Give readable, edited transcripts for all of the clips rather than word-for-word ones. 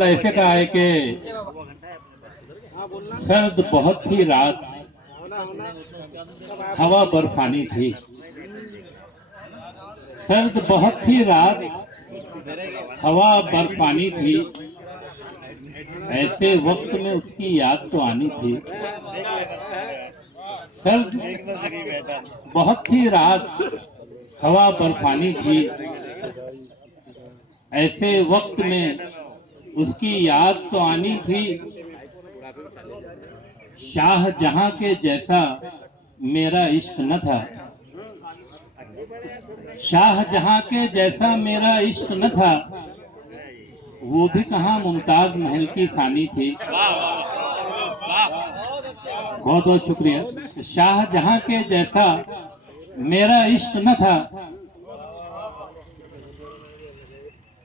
मसला ऐसे का है कि सर्द बहुत ही रात, हवा बर्फानी थी। सर्द बहुत ही रात, हवा बर्फानी थी। ऐसे वक्त में उसकी याद तो आनी थी। सर्द बहुत ही रात, हवा बर्फानी थी। ऐसे वक्त में उसकी याद तो आनी थी। शाहजहां के जैसा मेरा इश्क न था। शाहजहां के जैसा मेरा इश्क न था। वो भी कहाँ मुमताज महल की सानी थी। बहुत बहुत शुक्रिया। शाहजहां के जैसा मेरा इश्क न था।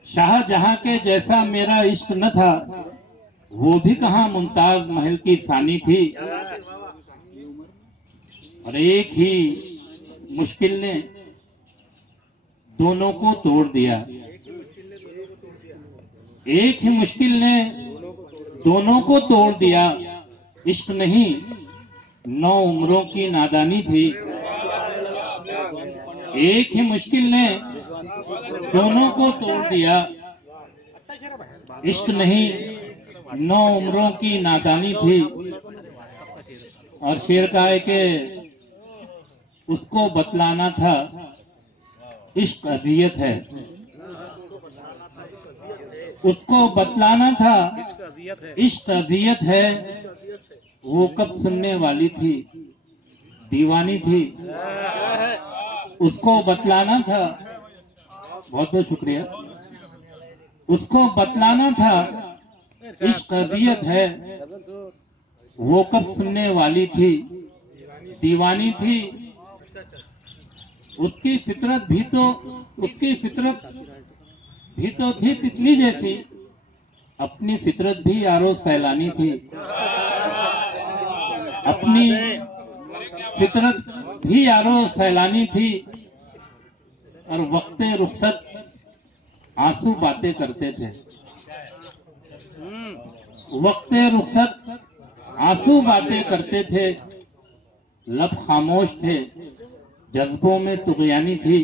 शाहजहां के जैसा मेरा इश्क न था। वो भी कहाँ मुमताज महल की सानी थी। और एक ही मुश्किल ने दोनों को तोड़ दिया। एक ही मुश्किल ने दोनों को तोड़ दिया। इश्क नहीं, 9 उम्रों की नादानी थी। एक ही मुश्किल ने दोनों को तोड़ दिया। इश्क नहीं, 9 उम्रों की नादानी थी। और शेर का है कि उसको बतलाना था इश्क अजियत है। उसको बतलाना था इश्क अजियत है। वो कब सुनने वाली थी, दीवानी थी। उसको बतलाना था, बहुत बहुत शुक्रिया। उसको बतलाना था इश्क अजियत है। वो कब सुनने वाली थी, दीवानी थी। उसकी फितरत भी तो थी तितली जैसी। अपनी फितरत भी यारो सैलानी थी। अपनी फितरत भी यारो सैलानी थी। और वक्ते रुखसत आंसू बातें करते थे। वक्ते रुखसत आंसू बातें करते थे। लब खामोश थे, जज्बों में तुगयानी थी।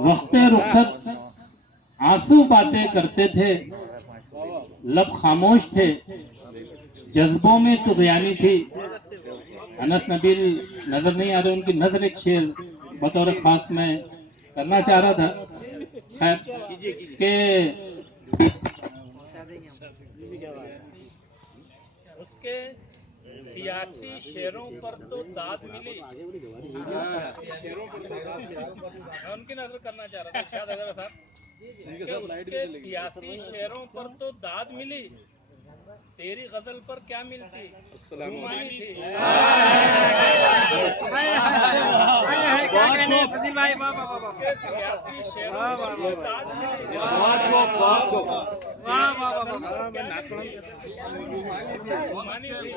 वक्ते रुखसत आंसू बातें करते थे। लब खामोश थे, जज्बों में तुगयानी थी। अनस नबील नजर नहीं आ रहे, उनकी नजर एक शेर बतौर खास मैं करना चाह रहा था। खैर के उसके सियासी शेरों पर तो दाद मिली। मैं उनकी नजर करना चाह रहा था शायद अगर साहब, उसके सियासी शेरों पर तो दाद मिली। तेरी गजल पर क्या मिलती, रुमानी थी। फजील भाई, सियासी शेरों पर तो दाद मिली। रुमानी थी।